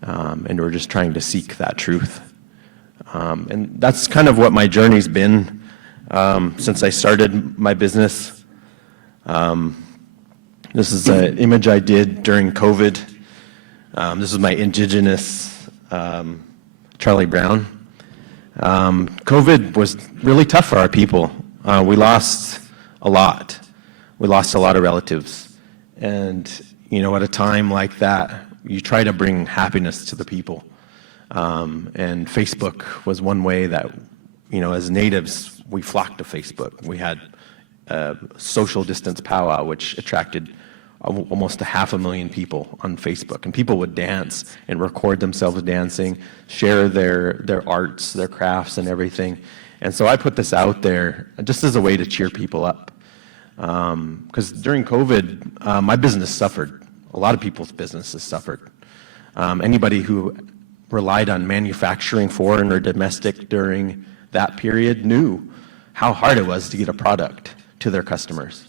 and we're just trying to seek that truth. And that's kind of what my journey's been since I started my business. This is an image I did during COVID. This is my indigenous Charlie Brown. COVID was really tough for our people. We lost a lot. We lost a lot of relatives. And, at a time like that, you try to bring happiness to the people. And Facebook was one way that, as natives, we flocked to Facebook. We had a social distance powwow, which attracted almost 500,000 people on Facebook. And people would dance and record themselves dancing, share their arts, their crafts, and everything. And so I put this out there just as a way to cheer people up. Because during COVID, my business suffered. A lot of people's businesses suffered. Anybody who relied on manufacturing, foreign or domestic, during that period knew how hard it was to get a product to their customers.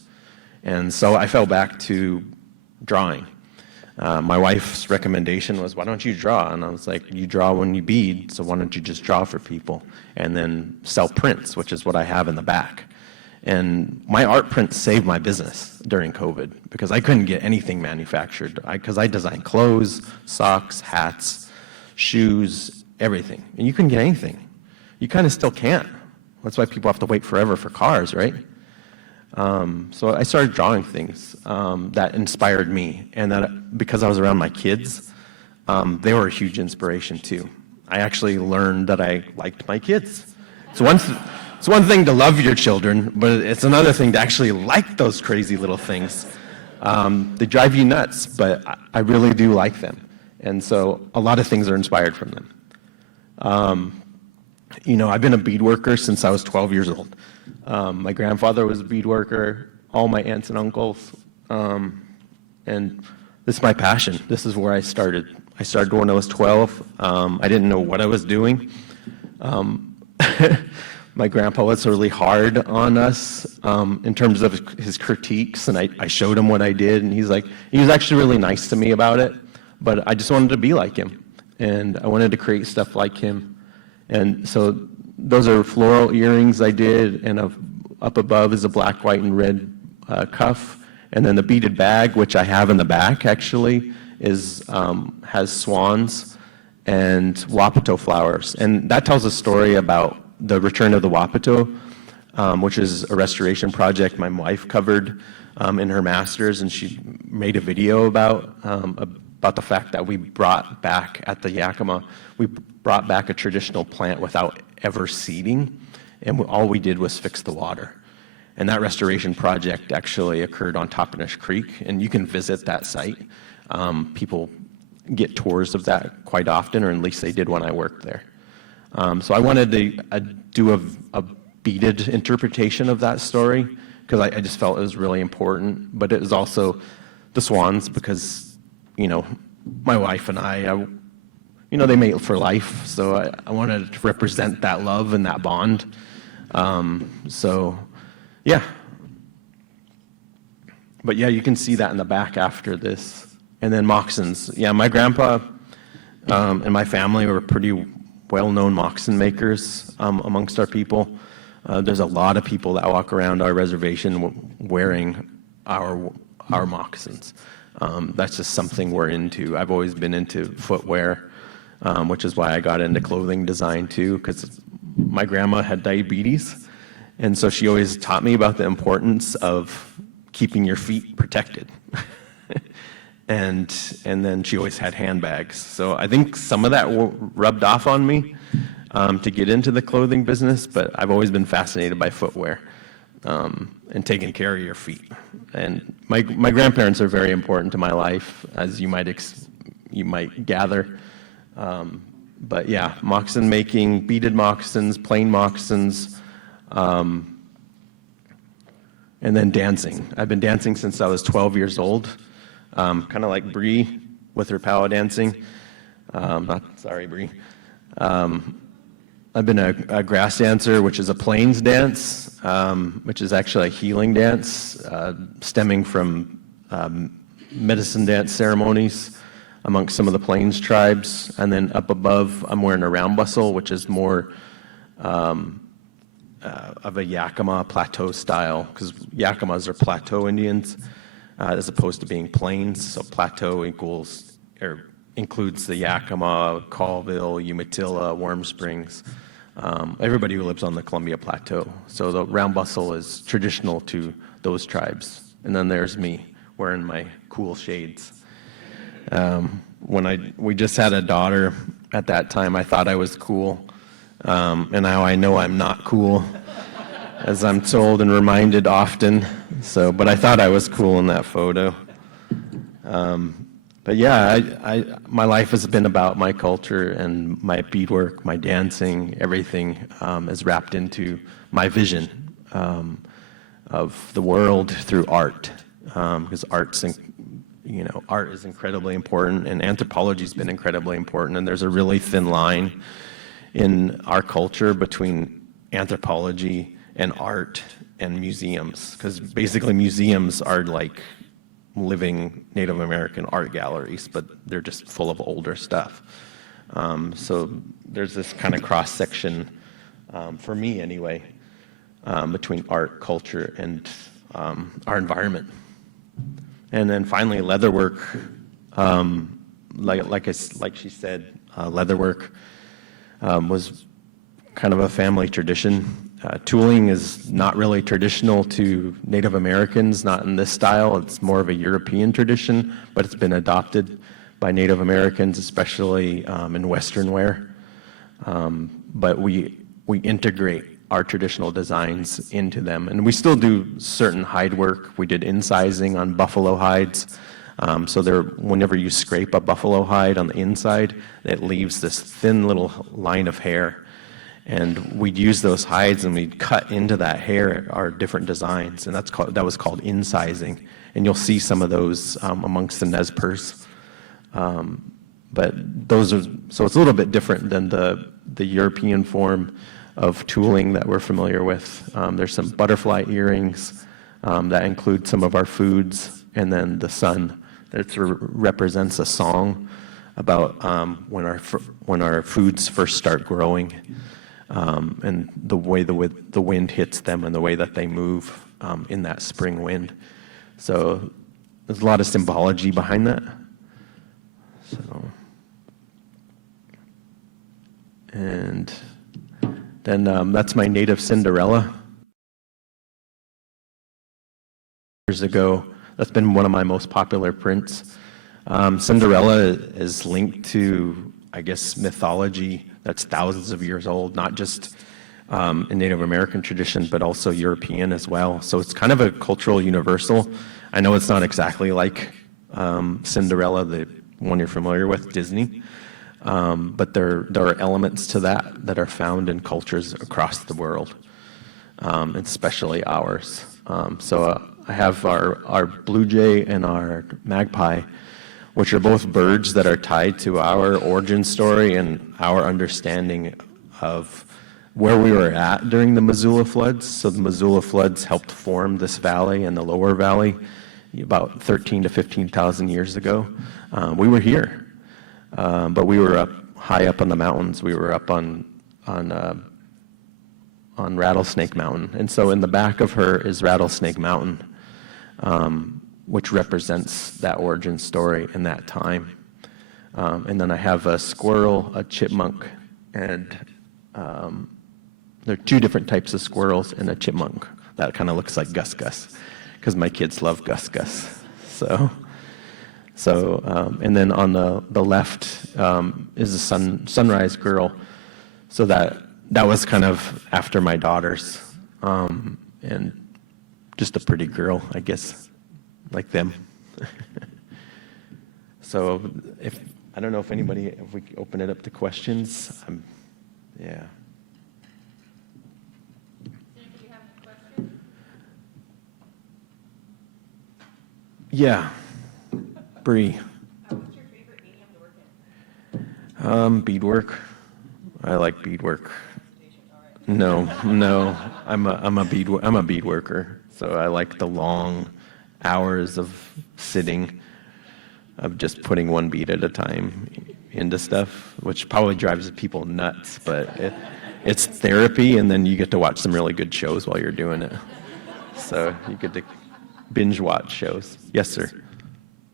And so I fell back to drawing. My wife's recommendation was, why don't you draw? And I was like, you draw when you bead, so why don't you just draw for people? And then sell prints, which is what I have in the back. And my art prints saved my business during COVID because I couldn't get anything manufactured. Because I designed clothes, socks, hats, shoes, everything. And you couldn't get anything. You kind of still can't. That's why people have to wait forever for cars, right? So I started drawing things that inspired me, and that because I was around my kids, they were a huge inspiration too. I actually learned that I liked my kids. It's one thing to love your children, but it's another thing to actually like those crazy little things. They drive you nuts, but I really do like them, and so a lot of things are inspired from them. I've been a bead worker since I was 12 years old. My grandfather was a bead worker, all my aunts and uncles, and this is my passion. This is where I started. I started when I was 12. I didn't know what I was doing. My grandpa was really hard on us in terms of his critiques, and I showed him what I did, and he was actually really nice to me about it, but I just wanted to be like him, and I wanted to create stuff like him. And so those are floral earrings I did, and up above is a black, white, and red cuff. And then the beaded bag, which I have in the back actually, has swans and wapato flowers. And that tells a story about the return of the wapato, which is a restoration project my wife covered in her master's, and she made a video about the fact that we brought back at the Yakima, we brought back a traditional plant without ever seeding, and all we did was fix the water. And that restoration project actually occurred on Toppenish Creek, and you can visit that site. People get tours of that quite often, or at least they did when I worked there. So I wanted to do a beaded interpretation of that story, because I just felt it was really important. But it was also the swans, because, my wife and I they mate for life, so I wanted to represent that love and that bond. Yeah. But yeah, you can see that in the back after this. And then moccasins. Yeah, my grandpa and my family were pretty well-known moccasin makers amongst our people. There's a lot of people that walk around our reservation wearing our moccasins. That's just something we're into. I've always been into footwear, which is why I got into clothing design too, because my grandma had diabetes. And so she always taught me about the importance of keeping your feet protected. and then she always had handbags. So I think some of that rubbed off on me to get into the clothing business, but I've always been fascinated by footwear and taking care of your feet. And my grandparents are very important to my life, as you might gather. But yeah, moccasin making, beaded moccasins, plain moccasins, and then dancing. I've been dancing since I was 12 years old, kind of like Bree with her power dancing. Sorry, Bree. I've been a grass dancer, which is a plains dance, which is actually a healing dance, stemming from medicine dance ceremonies amongst some of the plains tribes. And then up above, I'm wearing a round bustle, which is more of a Yakima plateau style, because Yakimas are plateau Indians as opposed to being plains. So plateau includes the Yakima, Colville, Umatilla, Warm Springs, everybody who lives on the Columbia Plateau. So the round bustle is traditional to those tribes. And then there's me wearing my cool shades. We just had a daughter at that time, I thought I was cool. And now I know I'm not cool, as I'm told and reminded often. But I thought I was cool in that photo. But yeah, my life has been about my culture, and my beadwork, my dancing, everything is wrapped into my vision of the world through art, because art is incredibly important, and anthropology's been incredibly important, and there's a really thin line in our culture between anthropology and art and museums, because basically museums are like living Native American art galleries, but they're just full of older stuff. So there's this kind of cross-section, for me anyway, between art, culture, and our environment. And then finally, leatherwork. Like she said, leatherwork was kind of a family tradition. Tooling is not really traditional to Native Americans, not in this style. It's more of a European tradition, but it's been adopted by Native Americans, especially in Western wear. But we integrate our traditional designs into them. And we still do certain hide work. We did incising on buffalo hides. Whenever you scrape a buffalo hide on the inside, it leaves this thin little line of hair. And we'd use those hides and we'd cut into that hair our different designs, and that was called incising. and you'll see some of those amongst the Nez Perce. But those are, so it's a little bit different than the European form of tooling that we're familiar with. There's some butterfly earrings that include some of our foods, and then the sun that represents a song about when our foods first start growing, and the way the wind hits them and the way that they move in that spring wind. So there's a lot of symbology behind that. So, and then that's my native Cinderella. Years ago, that's been one of my most popular prints. Cinderella is linked to, I guess, mythology that's thousands of years old, not just in Native American tradition, but also European as well. So it's kind of a cultural universal. I know it's not exactly like Cinderella, the one you're familiar with, Disney, but there are elements to that are found in cultures across the world, especially ours. So I have our blue jay and our magpie, which are both birds that are tied to our origin story and our understanding of where we were at during the Missoula floods. So the Missoula floods helped form this valley and the lower valley about 13 to 15,000 years ago. We were here, but we were high up on the mountains. We were up on Rattlesnake Mountain. And so in the back of her is Rattlesnake Mountain, which represents that origin story in that time. And then I have a squirrel, a chipmunk, and there are two different types of squirrels and a chipmunk that kind of looks like Gus Gus, because my kids love Gus Gus. And then on the left is a sunrise girl. So that was kind of after my daughters, and just a pretty girl, I guess, like them. So I don't know if we open it up to questions. Yeah. Yeah. Bree. What's your favorite medium to work in? Beadwork. I like beadwork. No, I'm a bead worker. So I like the long hours of sitting, of just putting one bead at a time into stuff, which probably drives people nuts, but it's therapy, and then you get to watch some really good shows while you're doing it. So you get to binge watch shows. Yes, sir.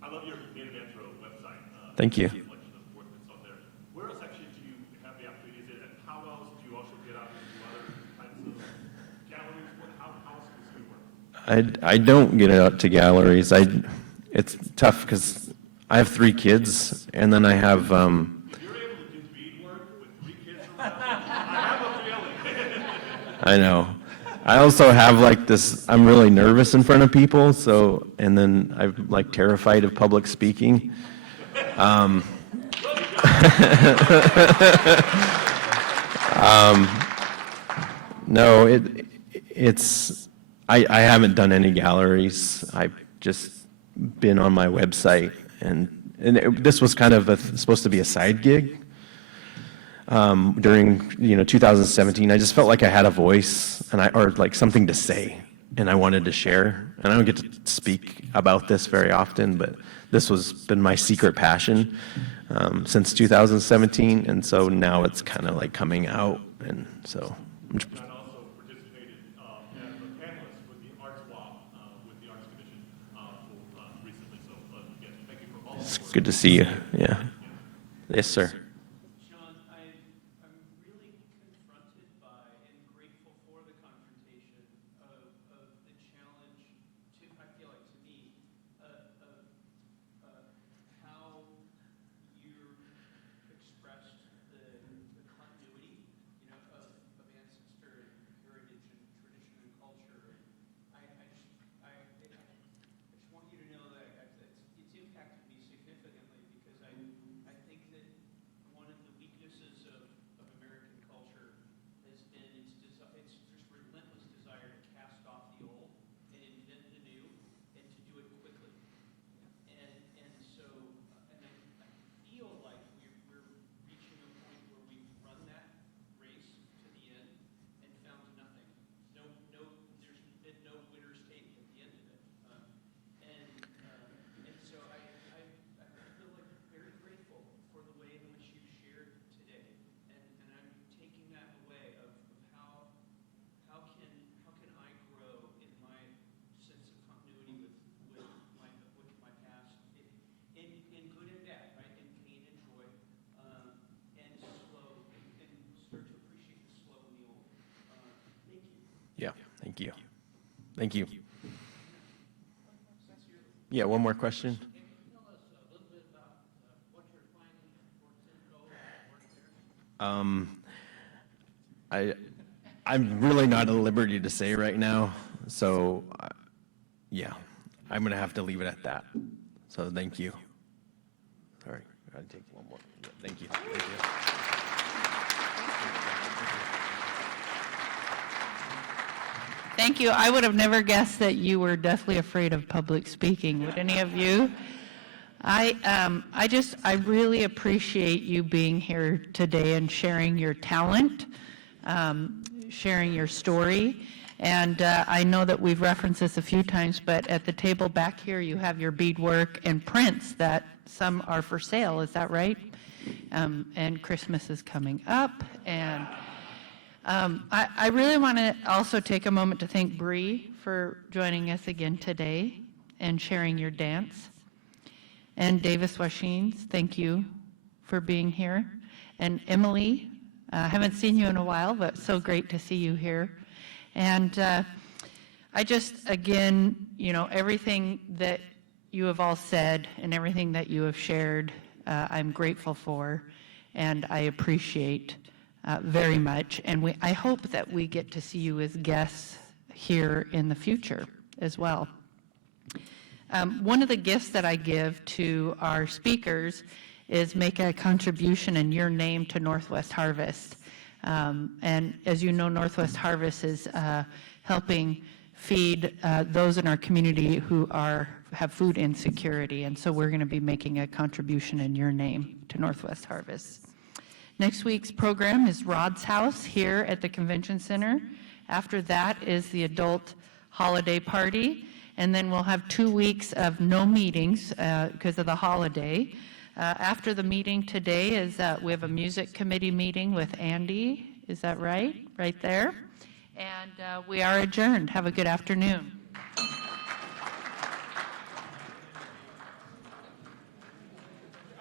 I love your Native Antro website. Thank you. Selection of work that's on there. Where else actually do you have the opportunity? Is it at powwows? Do you also get out and do other types of galleries? How else does it work? I don't get out to galleries. It's tough because I have 3 kids, and then I have. If you're able to do beadwork with 3 kids around, I have a feeling. I know. I also have like this, I'm really nervous in front of people, and then I'm like terrified of public speaking. No, I haven't done any galleries. I've just been on my website, and this was kind of supposed to be a side gig. During 2017, I just felt like I had a voice or like something to say, and I wanted to share. And I don't get to speak about this very often, but this has been my secret passion since 2017, and so now it's kind of like coming out, and so. And also participated as a panelist with the Arts Walk with the Arts Commission recently. So again, thank you for all. It's good to see you. Yeah. Yes, sir. Thank you. Thank you. Yeah, one more question. Can you tell us a little bit about what you're planning for Simcoe? I'm really not at liberty to say right now, so yeah, I'm going to have to leave it at that. So thank you. Sorry, I'll take one more. Yeah, thank you. Thank you. Thank you. I would have never guessed that you were deathly afraid of public speaking. Would any of you? I really appreciate you being here today and sharing your talent, sharing your story. And I know that we've referenced this a few times, but at the table back here, you have your beadwork and prints that some are for sale. Is that right? And Christmas is coming up, and I really want to also take a moment to thank Bree for joining us again today and sharing your dance. And Davis Washines, thank you for being here. And Emily, I haven't seen you in a while, but so great to see you here. And I just, again, everything that you have all said and everything that you have shared, I'm grateful for, and I appreciate very much. And I hope that we get to see you as guests here in the future as well. One of the gifts that I give to our speakers is make a contribution in your name to Northwest Harvest. And as you know, Northwest Harvest is helping feed those in our community who have food insecurity. And so we're going to be making a contribution in your name to Northwest Harvest. Next week's program is Rod's House here at the Convention Center. After that is the adult holiday party. And then we'll have 2 weeks of no meetings because of the holiday. After the meeting today is we have a music committee meeting with Andy. Is that right? Right there. And we are adjourned. Have a good afternoon.